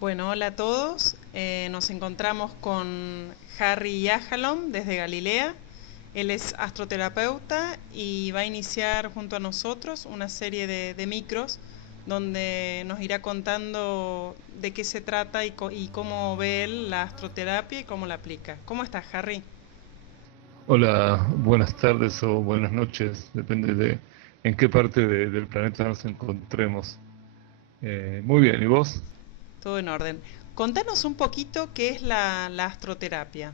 Bueno, hola a todos. Nos encontramos con Harry Yahalom desde Galilea. Él es astroterapeuta y va a iniciar junto a nosotros una serie de micros donde nos irá contando de qué se trata y cómo ve él la astroterapia y cómo la aplica. ¿Cómo estás, Harry? Hola, buenas tardes o buenas noches, depende de en qué parte del planeta nos encontremos. Muy bien, ¿y vos? Todo en orden. Contanos un poquito qué es la astroterapia.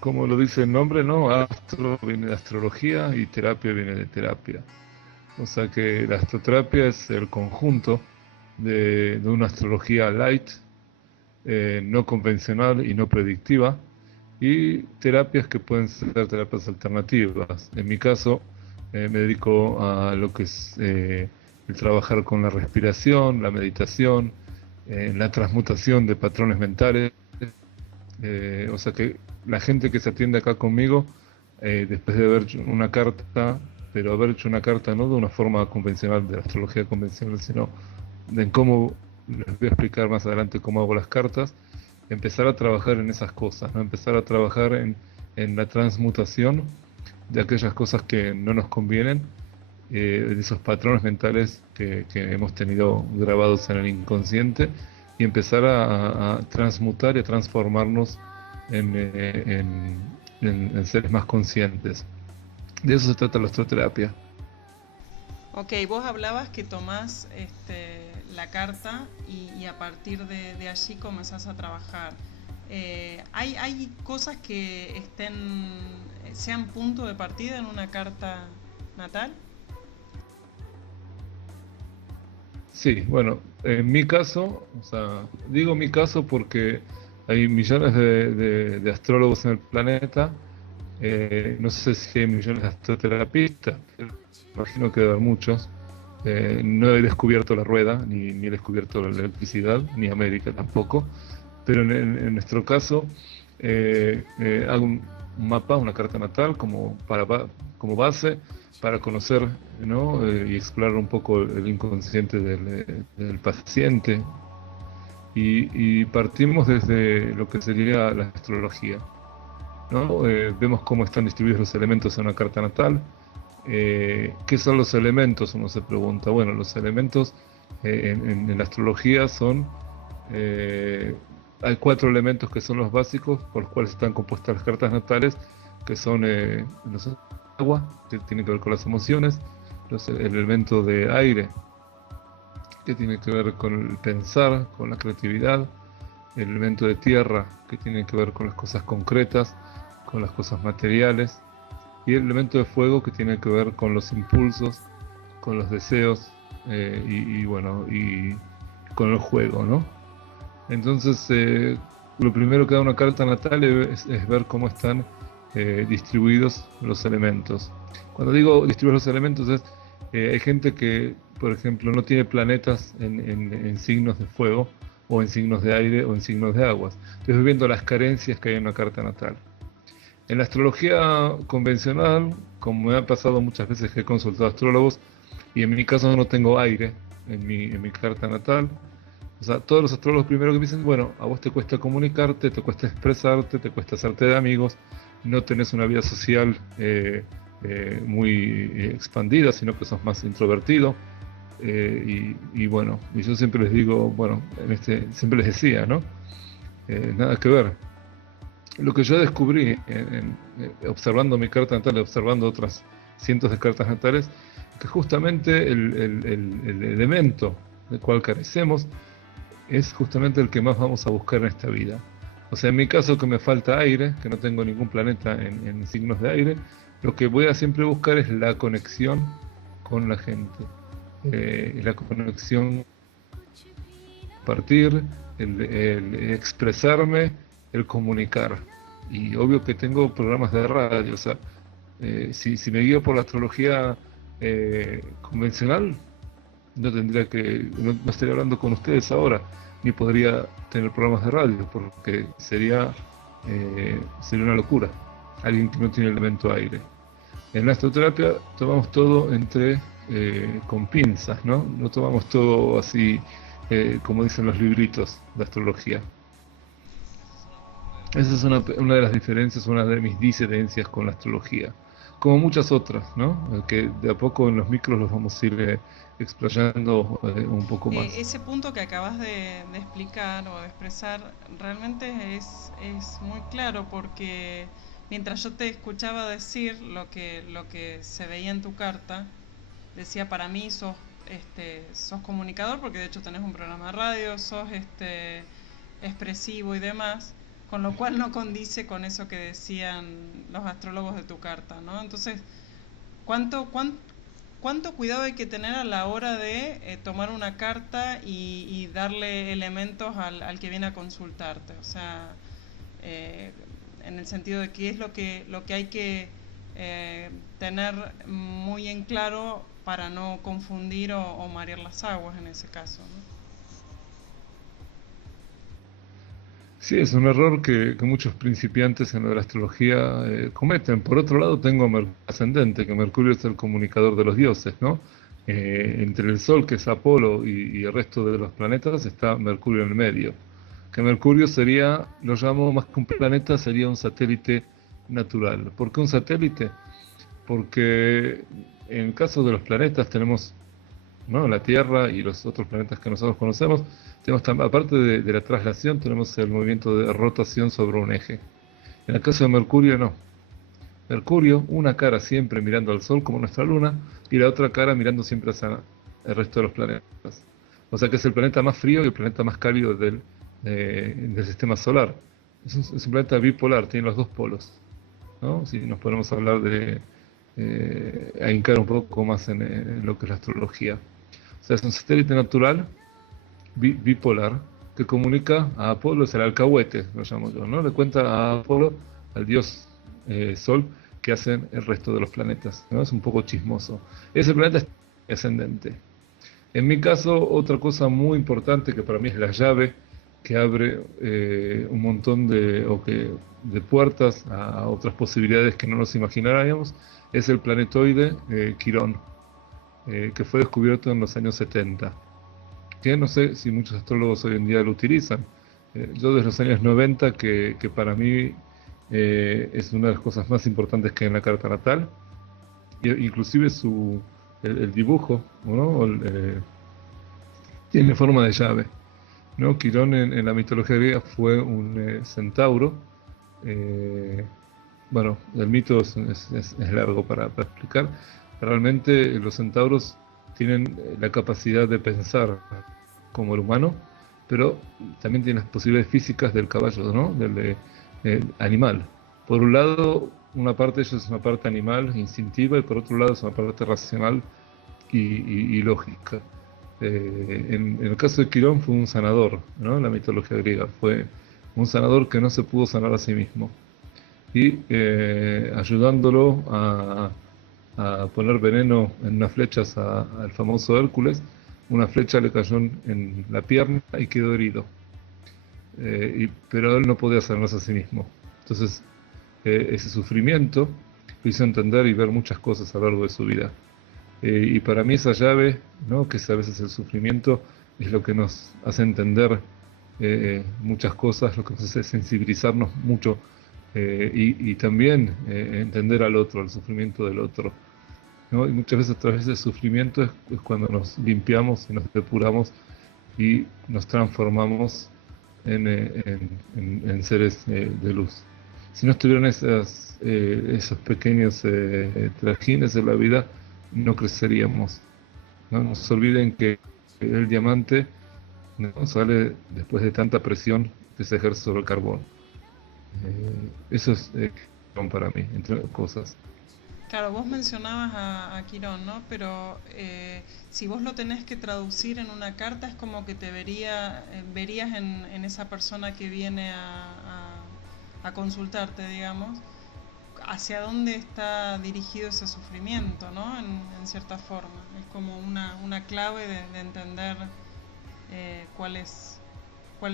Como lo dice el nombre, ¿no? Astro viene de astrología y terapia viene de terapia. O sea que la astroterapia es el conjunto de una astrología light, no convencional y no predictiva, y terapias que pueden ser terapias alternativas. En mi caso, me dedico a lo que es el trabajar con la respiración, la meditación, la transmutación de patrones mentales. O sea que la gente que se atiende acá conmigo, después de haber hecho una carta, pero haber hecho una carta no de una forma convencional, de la astrología convencional, sino de cómo, les voy a explicar más adelante cómo hago las cartas, empezar a trabajar en esas cosas, ¿no? Empezar a trabajar en la transmutación de aquellas cosas que no nos convienen, de esos patrones mentales que hemos tenido grabados en el inconsciente y empezar a transmutar y a transformarnos en seres más conscientes. De eso se trata la astroterapia. Ok, vos hablabas que tomás la carta y a partir de allí comenzás a trabajar. ¿Hay cosas que sean punto de partida en una carta natal? Sí, bueno, en mi caso, o sea, digo mi caso porque hay millones de astrólogos en el planeta. No sé si hay millones de astroterapistas, pero imagino que debe haber muchos. No he descubierto la rueda, ni he descubierto la electricidad, ni América tampoco, pero en nuestro caso hago un mapa, una carta natal como base para conocer, ¿no? Y explorar un poco el inconsciente del paciente y partimos desde lo que sería la astrología, ¿no? Vemos cómo están distribuidos los elementos en una carta natal. ¿Qué son los elementos? Uno se pregunta. Bueno, los elementos en la astrología son, eh, hay cuatro elementos que son los básicos por los cuales están compuestas las cartas natales, que son los agua, que tiene que ver con las emociones, el elemento de aire, que tiene que ver con el pensar, con la creatividad, el elemento de tierra, que tiene que ver con las cosas concretas, con las cosas materiales, y el elemento de fuego, que tiene que ver con los impulsos, con los deseos, y bueno, y con el juego, ¿no? Entonces, lo primero que da una carta natal es ver cómo están distribuidos los elementos. Cuando digo distribuir los elementos es, hay gente que, por ejemplo, no tiene planetas en signos de fuego, o en signos de aire, o en signos de aguas. Entonces, viendo las carencias que hay en una carta natal. En la astrología convencional, como me ha pasado muchas veces que he consultado astrólogos, y en mi caso no tengo aire en mi carta natal, o sea, todos los astrólogos primero que me dicen, bueno, a vos te cuesta comunicarte, te cuesta expresarte, te cuesta hacerte de amigos, no tenés una vida social muy expandida, sino que sos más introvertido. Y bueno, y yo siempre les digo, bueno, siempre les decía, ¿no? Nada que ver. Lo que yo descubrí observando mi carta natal, observando otras cientos de cartas natales, que justamente el elemento del cual carecemos es justamente el que más vamos a buscar en esta vida. O sea, en mi caso, que me falta aire, que no tengo ningún planeta en signos de aire, lo que voy a siempre buscar es la conexión con la gente. La conexión, partir, el expresarme, el comunicar. Y obvio que tengo programas de radio, o sea, si me guío por la astrología convencional, no estaría hablando con ustedes ahora, ni podría tener programas de radio, porque sería una locura. Alguien que no tiene elemento aire. En la astroterapia tomamos todo con pinzas, ¿no? No tomamos todo así como dicen los libritos de astrología. Esa es una de las diferencias, una de mis disidencias con la astrología, como muchas otras, ¿no? Que de a poco en los micros los vamos a ir explayando un poco más. Ese punto que acabas de explicar o de expresar realmente es muy claro, porque mientras yo te escuchaba decir lo que se veía en tu carta, decía, para mí sos comunicador, porque de hecho tenés un programa de radio, sos expresivo y demás, con lo cual no condice con eso que decían los astrólogos de tu carta, ¿no? Entonces, ¿cuánto, cuán- ¿cuánto cuidado hay que tener a la hora de tomar una carta y darle elementos al que viene a consultarte? O sea, eh, en el sentido de qué es lo que hay que eh, tener muy en claro para no confundir o marear las aguas en ese caso, ¿no? Sí, es un error que muchos principiantes en lo de la astrología cometen. Por otro lado, tengo a Mercurio ascendente, que Mercurio es el comunicador de los dioses, ¿no? Entre el Sol, que es Apolo, y el resto de los planetas, está Mercurio en el medio. Que Mercurio sería, lo llamo más que un planeta, sería un satélite natural. ¿Por qué un satélite? Porque en el caso de los planetas tenemos, ¿no?, la Tierra y los otros planetas que nosotros conocemos, tenemos aparte de la traslación, tenemos el movimiento de rotación sobre un eje. En el caso de Mercurio, no. Mercurio, una cara siempre mirando al Sol como nuestra Luna, y la otra cara mirando siempre hacia el resto de los planetas. O sea que es el planeta más frío y el planeta más cálido del sistema solar. Es un planeta bipolar, tiene los dos polos, ¿no? Si nos podemos hablar a hincar un poco más en lo que es la astrología. O sea, es un satélite natural bipolar que comunica a Apolo, es el alcahuete, lo llamo yo, ¿no? Le cuenta a Apolo, al dios Sol, que hacen el resto de los planetas, ¿no? Es un poco chismoso. Ese planeta es ascendente. En mi caso, otra cosa muy importante que para mí es la llave que abre un montón de puertas a otras posibilidades que no nos imaginaríamos, es el planetoide Quirón, que fue descubierto en los años 70. Que no sé si muchos astrólogos hoy en día lo utilizan. Yo desde los años 90, que para mí es una de las cosas más importantes que hay en la carta natal, inclusive el dibujo, ¿no? Tiene forma de llave, ¿no? Quirón en la mitología griega fue un centauro. eh, bueno, el mito es largo para explicar. Realmente los centauros tienen la capacidad de pensar como el humano, pero también tienen las posibilidades físicas del caballo, ¿no? Del animal. Por un lado, una parte de ellos es una parte animal, instintiva, y por otro lado es una parte racional y lógica. En el caso de Quirón fue un sanador, ¿no? En la mitología griega fue un sanador que no se pudo sanar a sí mismo, y ayudándolo a poner veneno en unas flechas al famoso Hércules, una flecha le cayó en la pierna y quedó herido. Pero él no podía sanarse a sí mismo. Entonces, ese sufrimiento lo hizo entender y ver muchas cosas a lo largo de su vida. Y para mí esa llave, ¿no?, que es a veces el sufrimiento, es lo que nos hace entender muchas cosas, lo que nos hace sensibilizarnos mucho, y también entender al otro, el sufrimiento del otro, ¿no? Y muchas veces a través del sufrimiento es cuando nos limpiamos y nos depuramos y nos transformamos en seres de luz. Si no estuvieran esos pequeños trajines de la vida, no creceríamos, ¿no? No se olviden que el diamante, ¿no?, sale después de tanta presión que se ejerce sobre el carbón. Eso es para mí, entre otras cosas. Claro, vos mencionabas a Quirón, ¿no? Pero si vos lo tenés que traducir en una carta, es como que verías en esa persona que viene a consultarte, digamos, hacia dónde está dirigido ese sufrimiento, ¿no? En cierta forma. Es como una clave de entender cuál es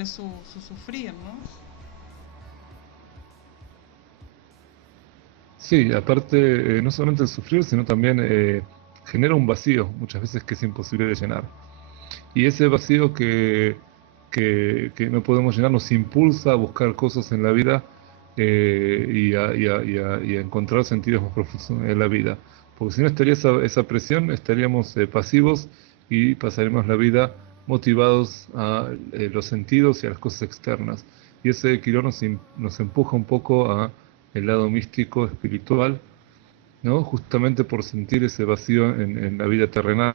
su sufrir, ¿no? Sí, aparte, no solamente el sufrir, sino también genera un vacío, muchas veces que es imposible de llenar. Y ese vacío que no podemos llenar nos impulsa a buscar cosas en la vida y a encontrar sentidos más profundos en la vida. Porque si no estaría esa presión, estaríamos pasivos y pasaríamos la vida motivados a los sentidos y a las cosas externas. Y ese quilón nos empuja un poco a el lado místico, espiritual, ¿no? Justamente por sentir ese vacío en la vida terrenal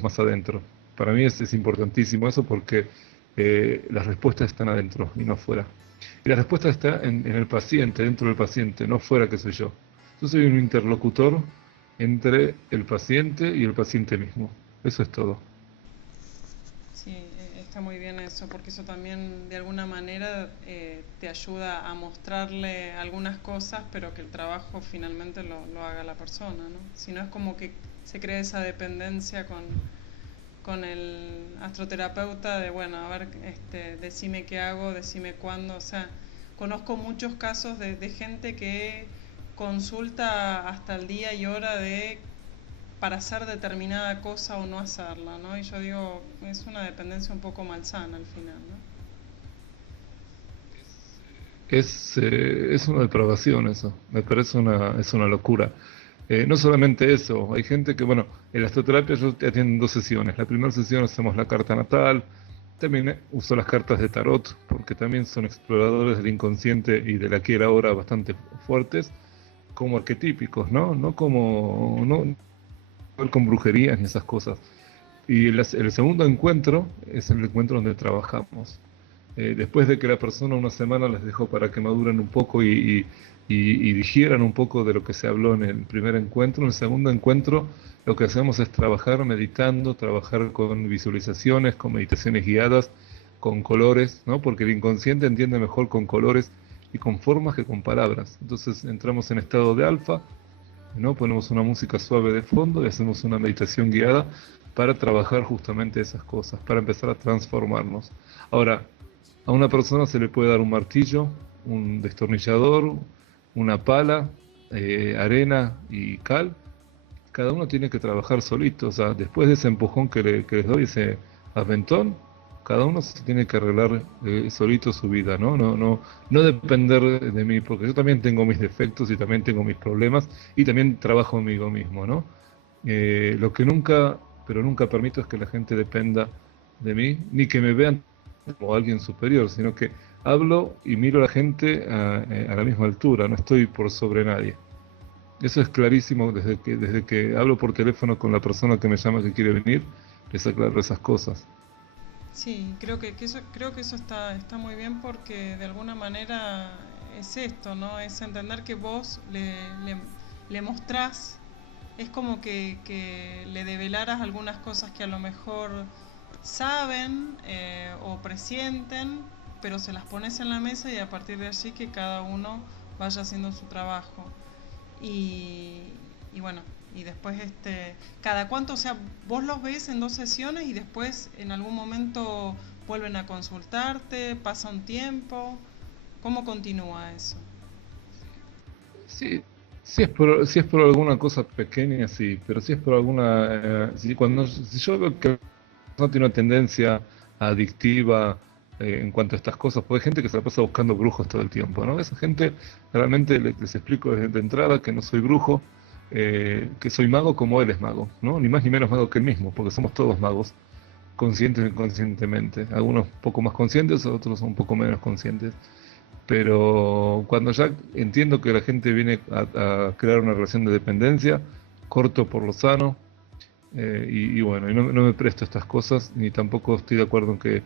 más adentro. Para mí es importantísimo eso porque las respuestas están adentro y no afuera. Y la respuesta está en el paciente, dentro del paciente, no fuera que soy yo. Yo soy un interlocutor entre el paciente y el paciente mismo. Eso es todo. Sí, está muy bien eso, porque eso también de alguna manera te ayuda a mostrarle algunas cosas, pero que el trabajo finalmente lo haga la persona, ¿no? Si no es como que se crea esa dependencia con el astroterapeuta de, bueno, a ver, decime qué hago, decime cuándo. O sea, conozco muchos casos de gente que consulta hasta el día y hora de para hacer determinada cosa o no hacerla, ¿no? Y yo digo, es una dependencia un poco malsana al final, ¿no? Es una depravación eso, me parece es una locura. No solamente eso, hay gente que, bueno, en la astroterapia yo atiendo dos sesiones. La primera sesión hacemos la carta natal, también uso las cartas de tarot, porque también son exploradores del inconsciente y de la aquí y ahora bastante fuertes, como arquetípicos, ¿no? No como, no con brujerías ni esas cosas. Y el segundo encuentro es el encuentro donde trabajamos. Después de que la persona una semana les dejó para que maduren un poco y digieran un poco de lo que se habló en el primer encuentro, en el segundo encuentro lo que hacemos es trabajar meditando, trabajar con visualizaciones, con meditaciones guiadas, con colores, ¿no? Porque el inconsciente entiende mejor con colores y con formas que con palabras. Entonces entramos en estado de alfa, ¿no? Ponemos una música suave de fondo y hacemos una meditación guiada para trabajar justamente esas cosas, para empezar a transformarnos. Ahora, a una persona se le puede dar un martillo, un destornillador, una pala, arena y cal. Cada uno tiene que trabajar solito. O sea, después de ese empujón que les doy, ese aventón, cada uno se tiene que arreglar solito su vida, ¿no? No depender de mí, porque yo también tengo mis defectos y también tengo mis problemas y también trabajo conmigo mismo, ¿no? Lo que nunca, pero nunca permito es que la gente dependa de mí, ni que me vean como alguien superior, sino que hablo y miro a la gente a la misma altura, no estoy por sobre nadie. Eso es clarísimo desde que hablo por teléfono con la persona que me llama que quiere venir, les aclaro esas cosas. Sí, creo que eso está muy bien porque de alguna manera es esto, ¿no? Es entender que vos le mostrás, es como que le develaras algunas cosas que a lo mejor saben o presienten, pero se las pones en la mesa y a partir de allí que cada uno vaya haciendo su trabajo. Y, y bueno, y después cada cuánto, o sea, vos los ves en dos sesiones y después en algún momento vuelven a consultarte, pasa un tiempo, ¿cómo continúa eso? Sí, si es por alguna cosa pequeña, sí, pero si es por alguna, si yo veo que no tiene una tendencia adictiva en cuanto a estas cosas, porque hay gente que se la pasa buscando brujos todo el tiempo, ¿no? Esa gente realmente les explico desde de entrada que no soy brujo, que soy mago como él es mago, ¿no? Ni más ni menos mago que él mismo, porque somos todos magos, conscientes o inconscientemente, algunos un poco más conscientes, otros un poco menos conscientes. Pero cuando ya entiendo que la gente viene a crear una relación de dependencia, corto por lo sano, y bueno, y no me presto a estas cosas, ni tampoco estoy de acuerdo en que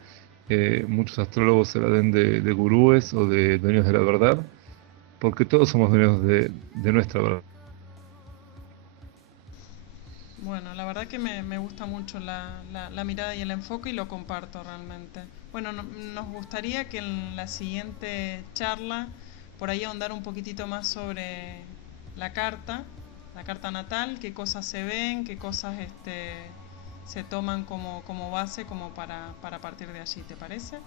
muchos astrólogos se la den de gurúes o de dueños de la verdad, porque todos somos dueños de nuestra verdad. Bueno, la verdad que me gusta mucho la mirada y el enfoque y lo comparto realmente. Bueno, nos gustaría que en la siguiente charla por ahí ahondar un poquitito más sobre la la carta natal, qué cosas se ven, qué cosas se toman como base como para partir de allí, ¿te parece?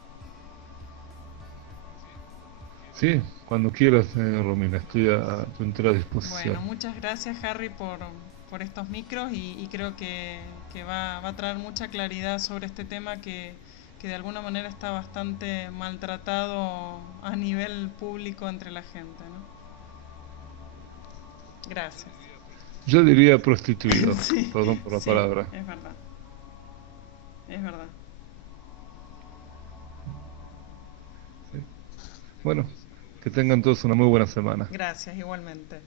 Sí, cuando quieras, Romina, estoy a tu entera Bueno, disposición. muchas gracias Harry por por estos micros y creo que va a traer mucha claridad sobre este tema que de alguna manera está bastante maltratado a nivel público entre la gente, ¿no? Gracias. Yo diría prostituido, Sí, perdón por la sí, palabra. es verdad, es verdad. Sí. Bueno, que tengan todos una muy buena semana. Gracias, igualmente.